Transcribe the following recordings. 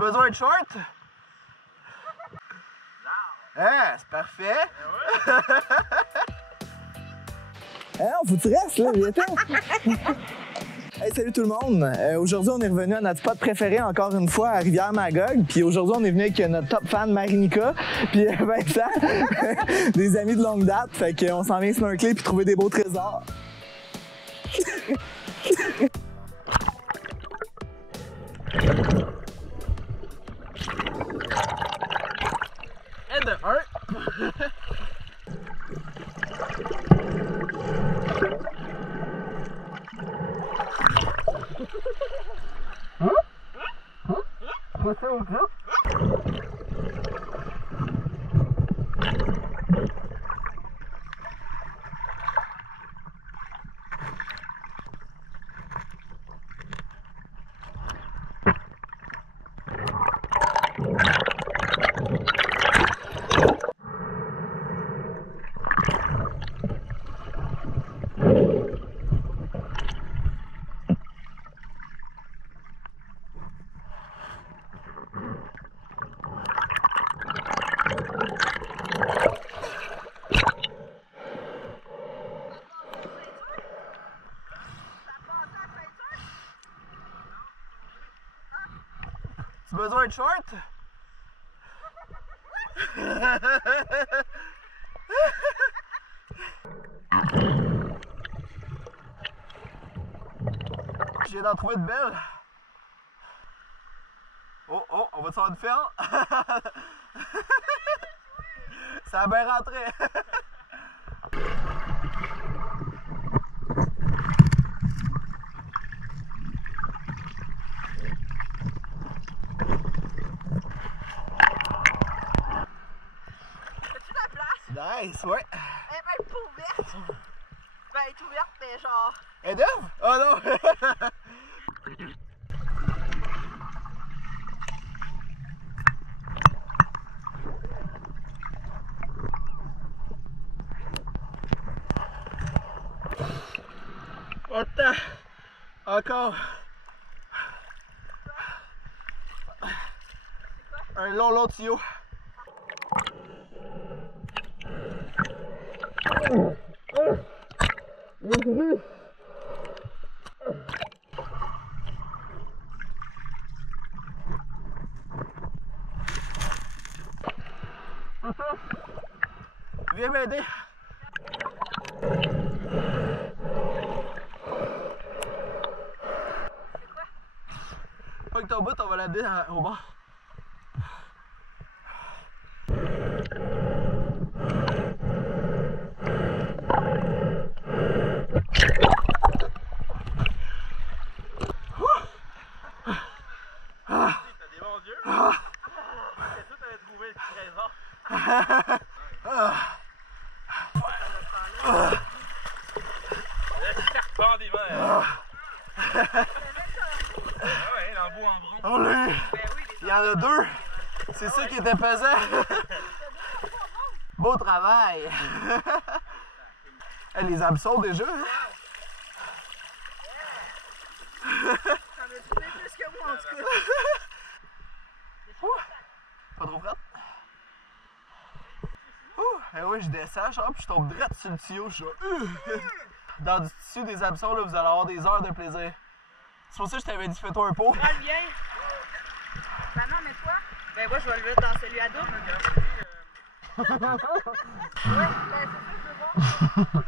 besoin de short? Hein, c'est parfait. Hein, faut que tu restes, là, viens-t'en. Hey, salut tout le monde! Aujourd'hui, on est revenu à notre spot préféré encore une fois à Rivière-Magog. Puis aujourd'hui, on est venu avec notre top fan Marinica, puis Vincent, des amis de longue date. Fait qu'on s'en vient snorkeler puis trouver des beaux trésors. Et de 1. Tu as besoin de short? Je viens d'en trouver de belles. Oh, oh, on va te faire une ferme? Ça a bien rentré. Nice, ouais. Elle est même pas ouverte. Ben, elle est ouverte, mais genre. Elle est neuve? Oh non! Attends! Encore! Un long tuyau. Viens m'aider. Pas que ton bout, on va l'aider au bord. Il y en a deux. C'est ça qui était pesant. Beau travail. Les hameçons déjà. T'en as trouvé plus que moi en tout cas. Pas trop frette? Eh oui, je descends, genre, puis je tombe direct sur le tuyau. Je suis dans du tissu des hameçons, là, vous allez avoir des heures de plaisir. C'est pour ça que je t'avais dit, fais-toi un pot. Prends le mien. Ben non, mais toi? Ben moi, je vais le mettre dans celui à double. Ouais, ben c'est ça que je veux voir.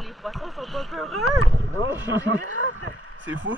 Les poissons sont pas peureux! C'est fou!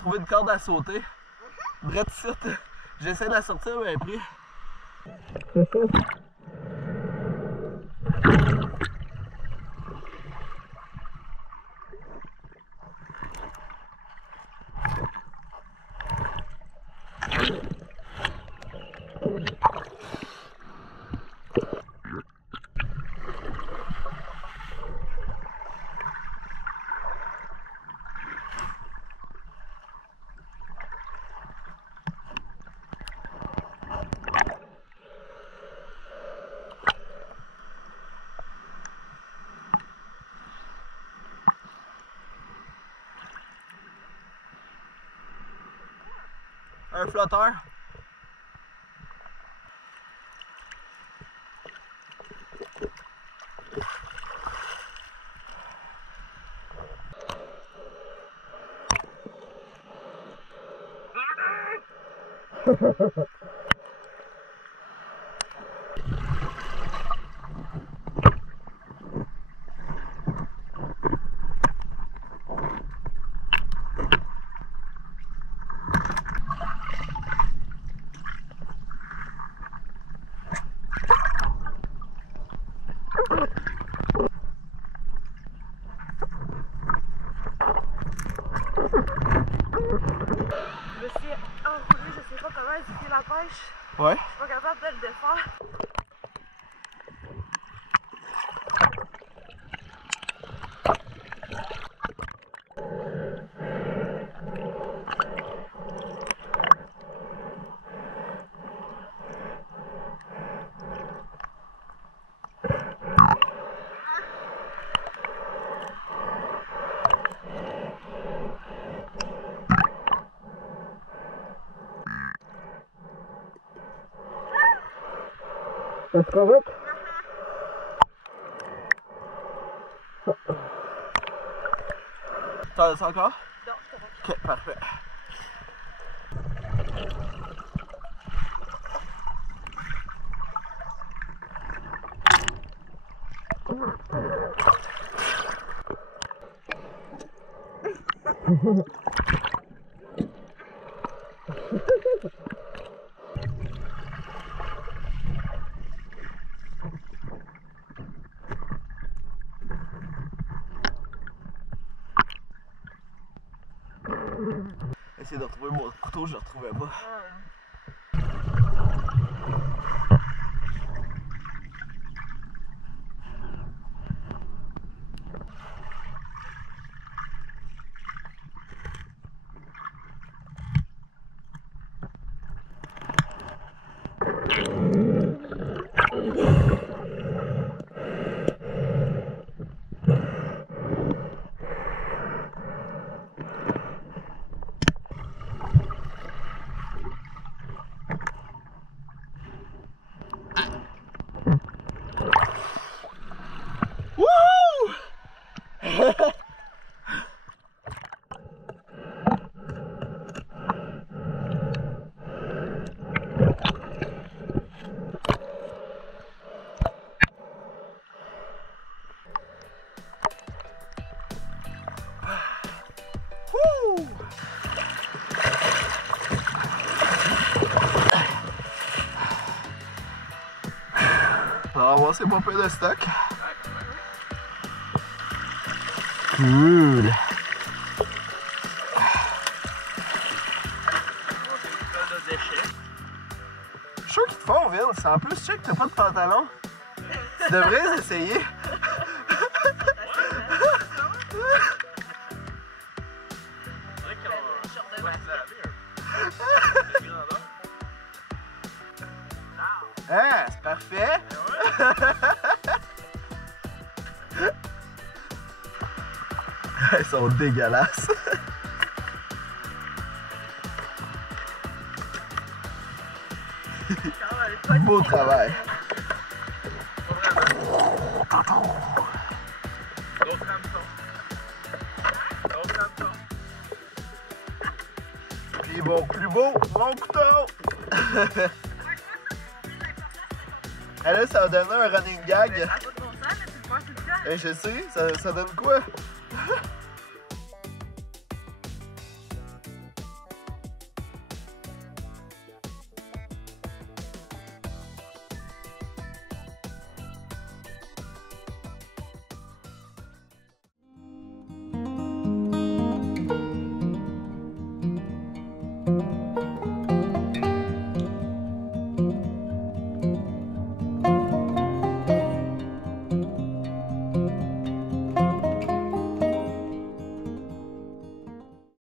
trouvé une corde à sauter. Brett ici, j'essaie de la sortir, mais elle est prise. Un flotteur. Je me suis enroulée, je sais pas comment expliquer la pêche. Ouais. Je suis pas capable de le défaire. Ça se convoque? T'en as encore? Non, je te vois. Ok, parfait. Essayer de retrouver mon couteau, je le retrouvais pas. Alors, c'est pas peu de stock. Cool. Je suis sûr qu'ils te font, Vince. En plus, check, t'as pas de pantalon. Tu devrais essayer. Ah, c'est parfait! Ils sont dégueulasses! Beau travail! Puis bon, plus beau, mon couteau! Et là, ça va donner un running gag. À tout bon sens, mais tu le penses tout le temps. Je sais, ça donne quoi?